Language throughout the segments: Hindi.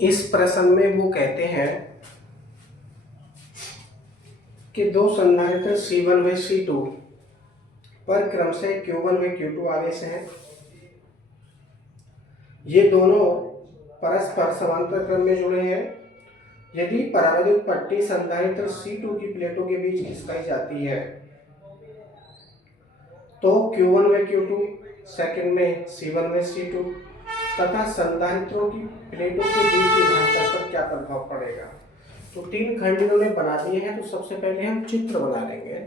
इस प्रश्न में वो कहते हैं कि दो संधारित्र C1 व C2 पर क्रमशः Q1 व Q2 आवेश हैं। ये दोनों परस्पर समांतर क्रम में जुड़े हैं। यदि परावैद्युत पट्टी संधारित्र C2 की प्लेटों के बीच खिसकाई जाती है तो Q1 व Q2, सेकंड में C1 व C2 तथा संधारित्रों की प्लेटों के बीच की धारिता पर क्या प्रभाव पड़ेगा। तो तीन खंड इन्होंने बना दिए हैं। तो सबसे पहले हम चित्र बना लेंगे,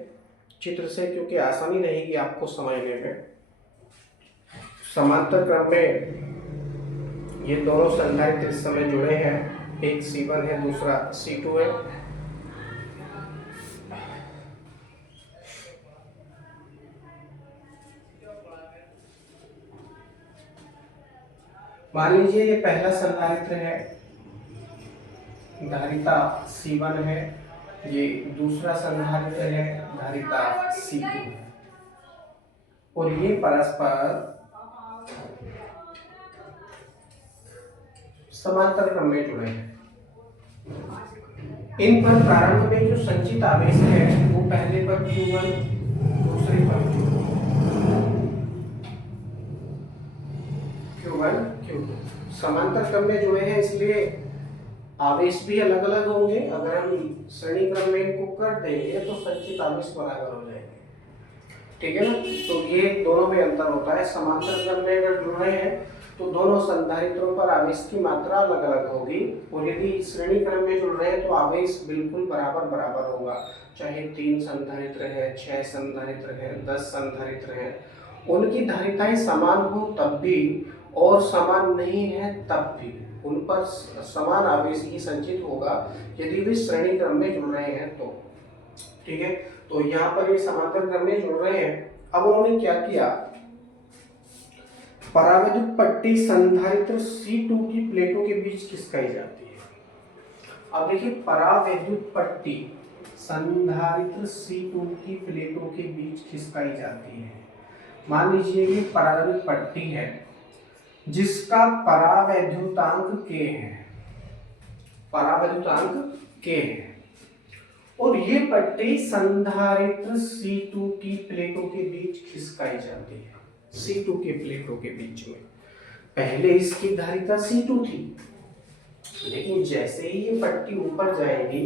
चित्र से क्योंकि आसानी रहेगी आपको समझने में। समांतर क्रम में ये दोनों संधारित्र इस समय जुड़े हैं, एक C1 है दूसरा C2 है। मान लीजिए ये पहला संधारित्र है, धारिता C1 है, ये दूसरा संधारित्र है, धारिता C2 है, और ये परस्पर समांतर क्रम में जुड़े हैं। इन पर प्रारंभ में जो संचित आवेश है वो पहले पर Q1, दूसरे पर Q1, Q2 समांतर क्रम में जुड़े हैं, इसलिए आवेश भी अलग अलग होंगे। अगर हम श्रेणी क्रम में इनको कर देंगे तो संचित आवेश बराबर हो जाएंगे, ठीक है ना। तो ये दोनों में अंतर होता है। समांतर क्रम में अगर जुड़ रहे हैं तो दोनों संधारित्रों पर आवेश की मात्रा अलग अलग होगी, और यदि श्रेणी क्रम में जुड़ रहे हैं तो आवेश बिल्कुल बराबर बराबर होगा। चाहे 3 संधारित्र है, 6 संधारित्र है, 10 संधारित्र है, उनकी धारिताएं समान हो तब भी और समान नहीं है तब भी उन पर समान आवेश ही संचित होगा यदि वे श्रेणी क्रम में जुड़ रहे हैं तो, ठीक है। तो यहाँ पर ये समांतर क्रम में जुड़ रहे हैं। अब उन्होंने क्या किया, परावैद्युत पट्टी संधारित्र C2 की प्लेटों के बीच खिसकाई जाती है। अब देखिए, परावैद्युत पट्टी संधारित्र C2 की प्लेटों के बीच खिसकाई जाती है। मान लीजिए ये परावैद्युत पट्टी है जिसका परावैद्युतांक K है, परावैद्युतांक K है, और ये पट्टी संधारित्र C2 की प्लेटों के बीच खिसकाई जाती है। C2 के प्लेटों के बीच में पहले इसकी धारिता C2 थी, लेकिन जैसे ही ये पट्टी ऊपर जाएगी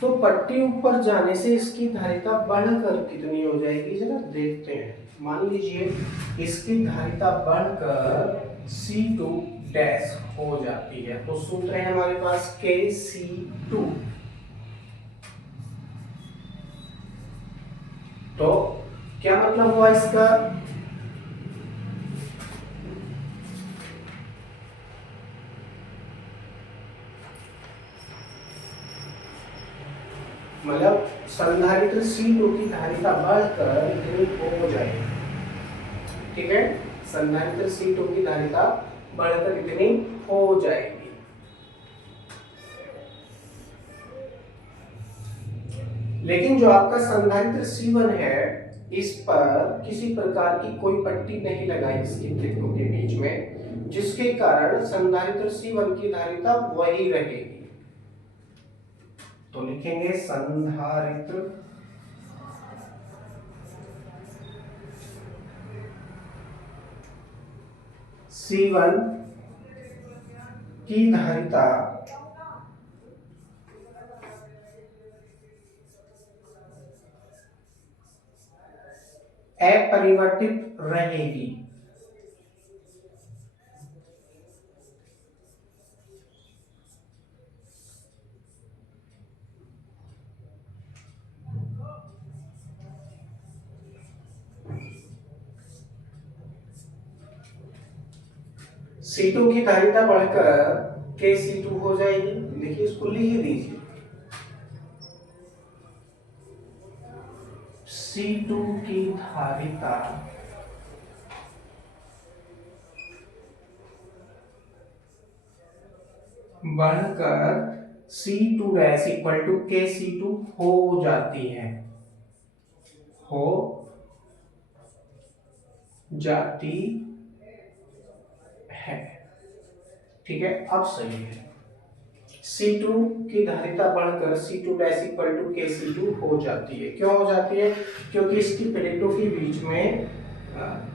तो पट्टी ऊपर जाने से इसकी धारिता बढ़कर कितनी हो जाएगी, जरा देखते हैं। मान लीजिए इसकी धारिता बढ़कर C2 डैश हो जाती है, तो सूत्र है हमारे पास KC2। तो क्या मतलब हुआ इसका, मतलब संधारित्र C2 की धारिता बढ़कर इतनी हो जाएगी, ठीक है। संधारित्र C2 की धारिता बढ़कर इतनी हो जाएगी। लेकिन जो आपका संधारित्र C1 है इस पर किसी प्रकार की कोई पट्टी नहीं लगाई इसकी प्लेटों के बीच में, जिसके कारण संधारित्र C1 की धारिता वही रहेगी। तो लिखेंगे संधारित्र C1 की धारिता अपरिवर्तित रहेगी। C2 की धारिता बढ़कर KC2 हो जाएगी। देखिए इसको लिख दीजिए, C2 की धारिता बढ़कर C2 dash equal to KC2 हो जाती है, हो जाती है, ठीक है। अब सही है। C2 की धारिता बढ़कर C2 dash equal to KC2 हो जाती है। क्यों हो जाती है? क्योंकि इसकी प्लेटों के बीच में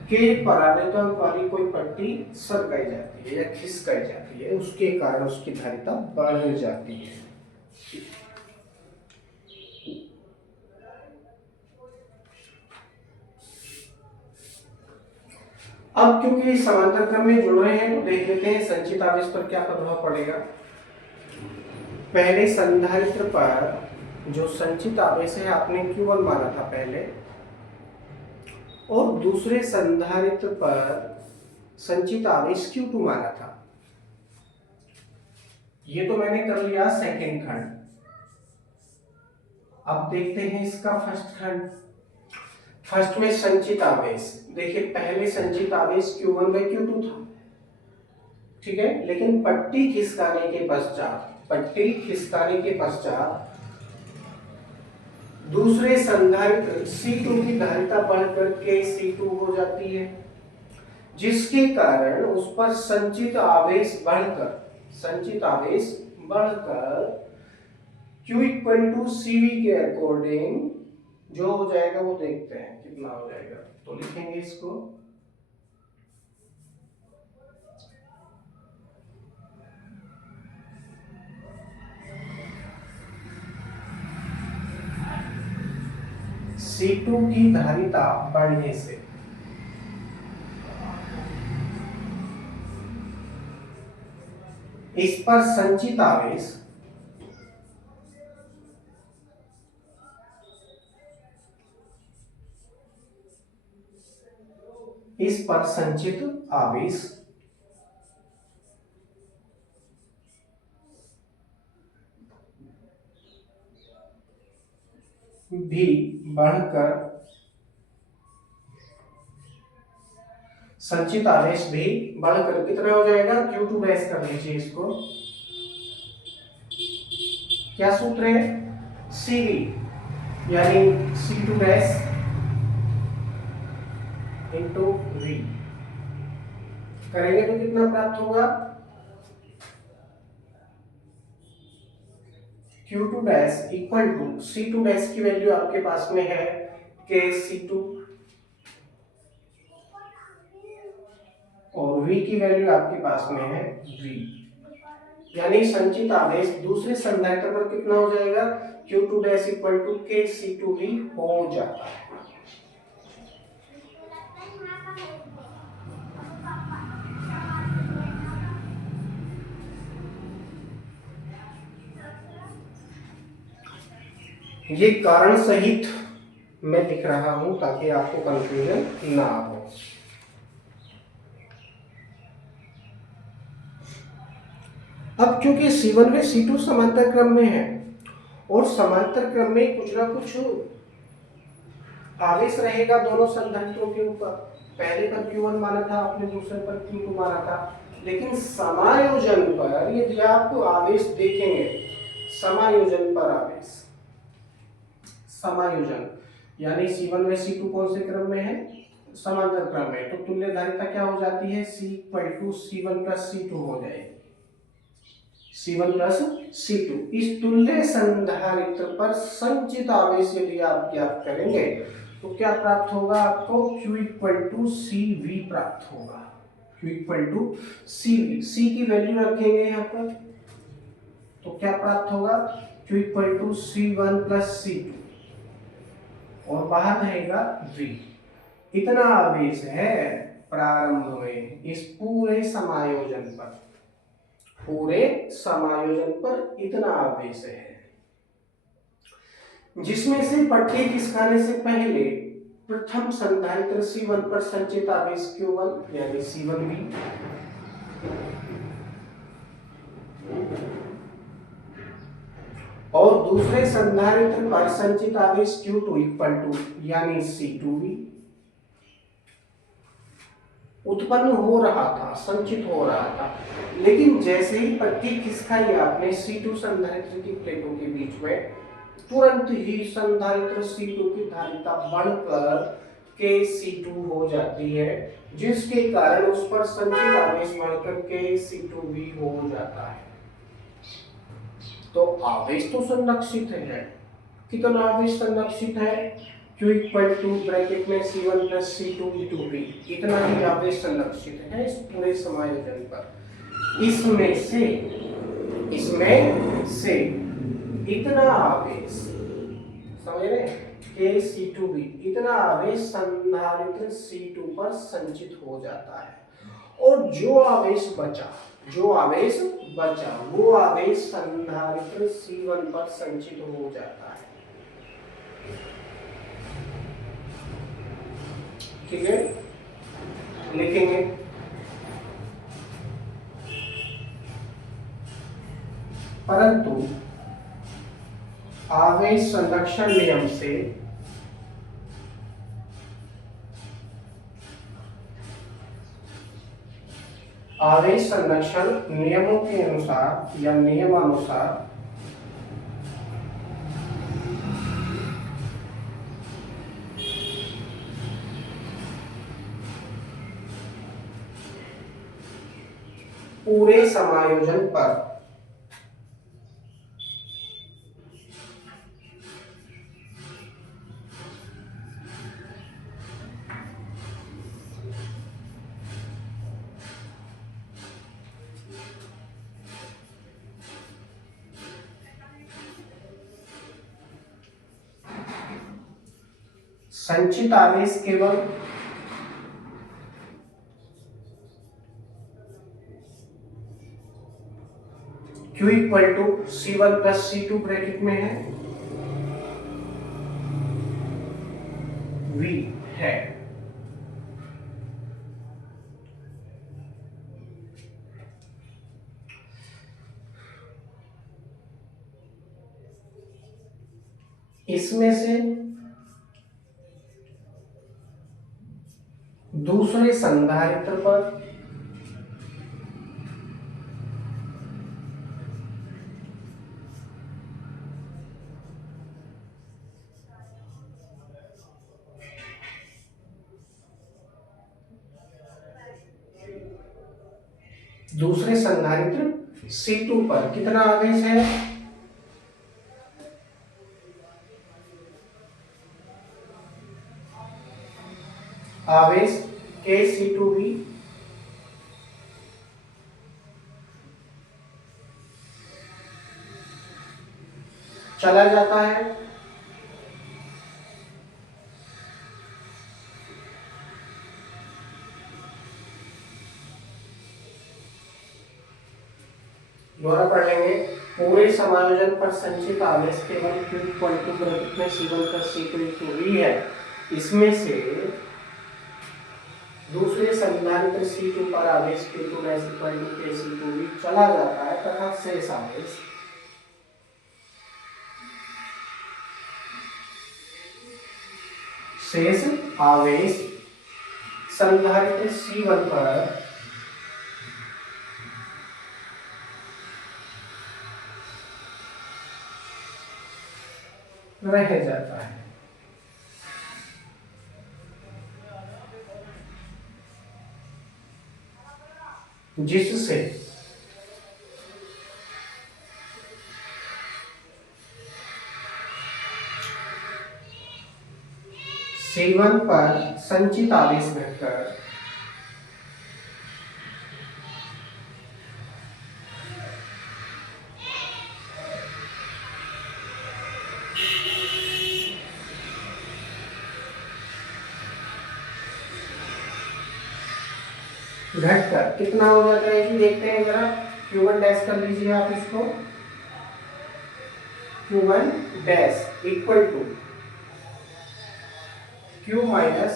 के परावर्तक वाली कोई पट्टी सरकाई जाती है या खिसकाई जाती है, उसके कारण उसकी धारिता बढ़ जाती है। अब क्योंकि समांतर क्रम में जुड़ रहे हैं तो देख लेते हैं संचित आवेश पर क्या प्रभाव पड़ेगा। पहले संधारित्र पर जो संचित आवेश है आपने Q1 माना था पहले, और दूसरे संधारित्र पर संचित आवेश Q2 माना था। ये तो मैंने कर लिया सेकंड खंड। अब देखते हैं इसका फर्स्ट खंड। फर्स्ट में संचित आवेश, देखिए पहले संचित आवेश Q1 बाई Q2 था, ठीक है, लेकिन पट्टी खिसकाने के पश्चात दूसरे संधारित्र C2 की धारिता बढ़कर KC2 हो जाती है, जिसके कारण उस पर संचित आवेश बढ़कर Q इक्वल टू CV के अकॉर्डिंग जो हो जाएगा वो देखते हैं कितना हो जाएगा। तो लिखेंगे इसको C2 की धारिता बढ़ने से इस पर संचित आवेश भी बढ़कर कितना हो जाएगा? Q2 डैश कर लीजिए इसको। क्या सूत्र है? CV यानी C2 डैश इंटू V करेंगे तो कितना प्राप्त होगा? Q2 dash equal to C2 dash की वैल्यू आपके पास में है KC2 और V की वैल्यू आपके पास में है V, यानी संचित आवेश दूसरे संधारित्र पर कितना हो जाएगा? Q2 dash equal to KC2V हो जाता है। ये कारण सहित मैं लिख रहा हूं ताकि आपको कंफ्यूजन ना हो। अब क्योंकि C1 में C2 समांतर क्रम में है और समांतर क्रम में कुछ ना कुछ आवेश रहेगा दोनों संधारित्रों के ऊपर। पहले पर Q1 माना था आपने, दूसरे पर Q2 माना था, लेकिन समायोजन पर यदि आप आवेश देखेंगे, समायोजन यानी C1 में C2 कौन से क्रम में है? समांतर क्रम में, तो तुल्य धारिता क्या हो जाती है? C equal to C1 plus C2 हो जाएगी। C1 plus C2। इस तुल्य संधारित्र पर संचित आवेश यदि आप ज्ञात करेंगे तो क्या प्राप्त होगा आपको? Q इक्वल टू CV प्राप्त होगा। Q equal to CV, C की वैल्यू रखेंगे यहाँ पर तो क्या प्राप्त होगा? Q equal to C1 plus C2 और बाहर रहेगा V। इतना आवेश है प्रारंभ में इस पूरे समायोजन पर इतना आवेश है, जिसमें से पट्टी खिसकाने से पहले प्रथम संधारित्र C1 पर संचित आवेश Q1 यानी C1V और दूसरे संधारित्र पर संचित आवेश Q2 इक्वल टू यानी C2V उत्पन्न हो रहा था, संचित हो रहा था। लेकिन जैसे ही पट्टी खिसकाई आपने C2 संधारित्र की प्लेटों के बीच में, तुरंत ही संधारित्र C2 की धारिता बढ़कर KC2 हो जाती है, जिसके कारण उस पर संचित आवेश बढ़कर KC2V हो जाता है। तो आवेश तो संरक्षित है। कितना आवेश संरक्षित है? Q इक्वल टू ब्रैकेट में C1 प्लस C2 V2 इतना ही आवेश संरक्षित है इस पूरे समायोजन पर। इसमें से इतना आवेश, समझ रहे हैं, KC2V इतना आवेश संधारित्र C2 पर संचित हो जाता है, और जो आवेश बचा वो आवेश संधारित्र C1 पर संचित हो जाता है। ठीक है, लिखेंगे। परंतु आवेश संरक्षण नियम से आवेश संरक्षण नियमों के अनुसार या नियमानुसार पूरे समायोजन पर संचित आवेश केवल Q equal to C1 plus C2 bracket में है V है। इसमें से दूसरे संधारित्र पर C2 पर कितना आवेश है? आवेश KC2V चला जाता है, दोबारा पढ़ लेंगे। पूरे समायोजन पर संचित आवेश केवल Q इक्वल टू ब्रैकेट में C1 प्लस C2 V है। इसमें से दूसरे संधारित्र C2 पर आवेश Q2 इक्वल टू KC2V चला जाता है तथा शेष आवेश संधारित्र C1 पर रह जाता है। जिससे C1 पर संचित आवेश घटकर कितना हो जाता है जी, देखते हैं जरा। Q1 डैश कर लीजिए आप इसको। Q1 dash equal to Q minus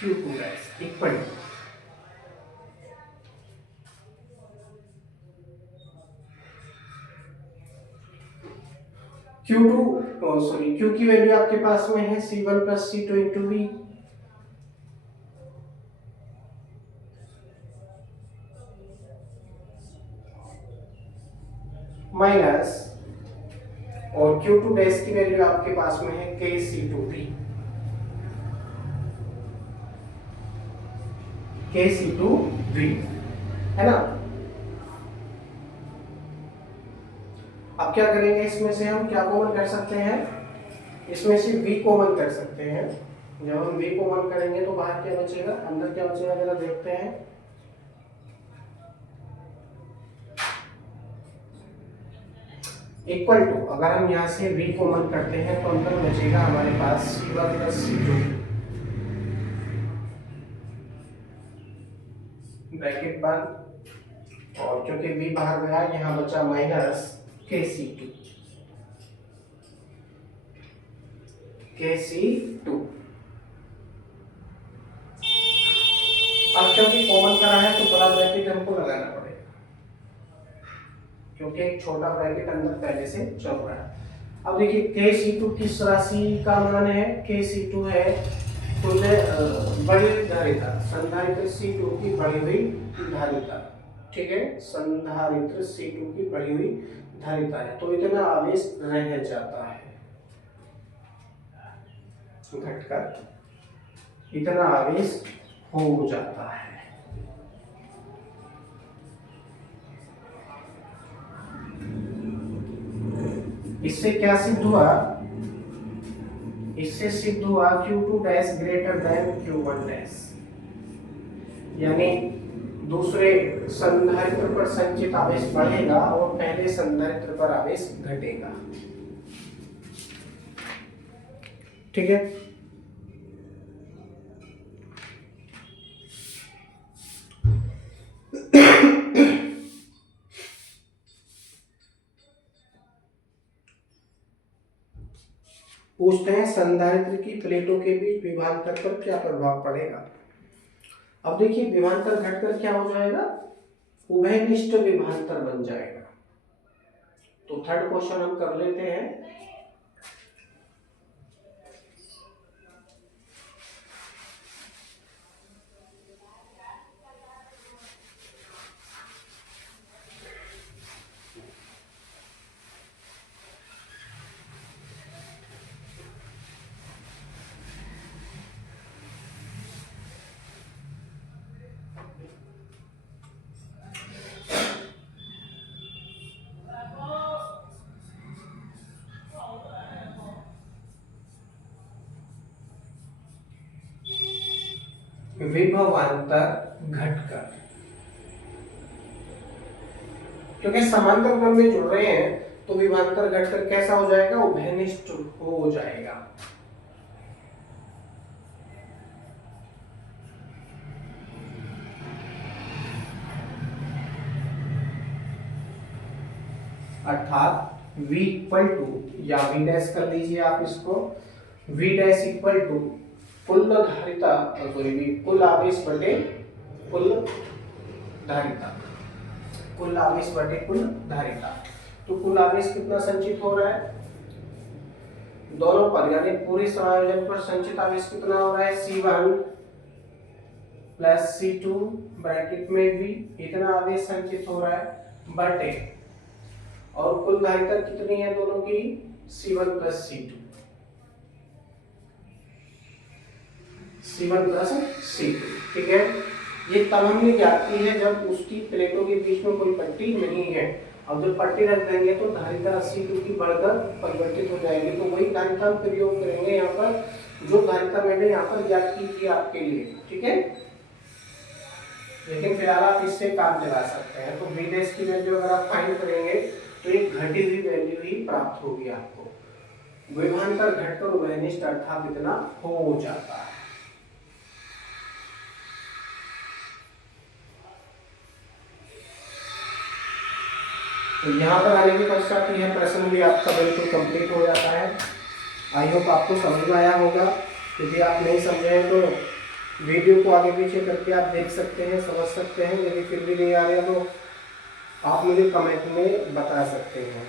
Q2 dash equal to Q की वैल्यू आपके पास में है C1 plus C2 into V minus, और Q2 डैश की वैल्यू आपके पास में है KC2V है ना। अब क्या करेंगे, इसमें से हम क्या कॉमन कर सकते हैं, इसमें से v कॉमन कर सकते हैं। जब हम v कॉमन करेंगे तो बाहर क्या बचेगा, अंदर क्या बचेगा जरा देखते हैं। इक्वल टू, अगर हम यहाँ से v कॉमन करते हैं तो अंदर बचेगा हमारे पास c1 प्लस c2 ब्रैकेट बंद, और क्योंकि v बाहर गया यहाँ बचा माइनस kc2 kc2। अब क्योंकि कॉमन करा है तो बड़ा ब्रैकेट हमको लगाना पड़ेगा, क्योंकि एक छोटा ब्रैकेट अंदर पहले से चल रहा है। अब देखिए kc2 किस राशि का मान है, kc2 है तुल्य बड़ी धारिता, संधारित्र C2 की बढ़ी हुई धारिता, ठीक है, संधारित्र C2 की बढ़ी हुई धारिता है, तो इतना आवेश रह जाता है, घटकर इतना आवेश हो जाता है। इससे क्या सिद्ध हुआ, इससे सिद्ध हुआ Q2 dash greater than Q1 dash, यानी दूसरे संधारित्र पर संचित आवेश बढ़ेगा और पहले संधारित्र पर आवेश घटेगा, ठीक है। पूछते हैं संधारित्र की प्लेटों के बीच विभवांतर पर क्या प्रभाव पड़ेगा। अब देखिए विभवांतर घटकर क्या हो जाएगा, उभयनिष्ठ विभवांतर बन जाएगा। तो थर्ड क्वेश्चन हम कर लेते हैं। विभवांतर घटकर, क्योंकि समांतर क्रम में जुड़ रहे हैं तो विभवांतर घटकर कैसा हो जाएगा, उभयनिष्ठ हो जाएगा। अर्थात v इक्वल टू, या v डैश कर लीजिए आप इसको, v डैश इक्वल टू कुल धारिता, सॉरी कुल आवेश बटे कुल धारिता, कुल आवेश बटे कुल धारिता। तो कुल आवेश कितना संचित हो रहा है दोनों पर, यानी पूरे समायोजन पर संचित आवेश कितना हो रहा है, C1 प्लस C2 ब्रैकेट में भी इतना आवेश संचित हो रहा है बटे, और कुल धारिता कितनी है दोनों की, C1 plus C2, C1 plus C2, ठीक है। ये तब हमने ज्ञात की है जब उसकी प्लेटों के बीच में कोई पट्टी नहीं है। अब जब पट्टी रख देंगे तो धारिता C2 की बढ़कर परिवर्तित हो जाएगी, तो वही धारिता हम प्रयोग करेंगे यहाँ पर, जो धारिता मैंने यहाँ पर ज्ञात की थी आपके लिए, ठीक है। लेकिन फिलहाल आप इससे काम चला सकते हैं। तो V डैश की वैल्यू अगर आप फाइंड करेंगे तो एक घटी हुई वैल्यू ही प्राप्त होगी आपको, विभवांतर घटकर उभयनिष्ठ अर्थात इतना हो जाता है। तो यहाँ पर आने के पश्चात यह प्रश्न भी आपका बिल्कुल कंप्लीट हो जाता है। आई होप आपको समझ में आया होगा। यदि आप नहीं समझे हैं तो वीडियो को आगे पीछे करके आप देख सकते हैं, समझ सकते हैं। यदि फिर भी नहीं आ रहा तो आप मुझे कमेंट में बता सकते हैं।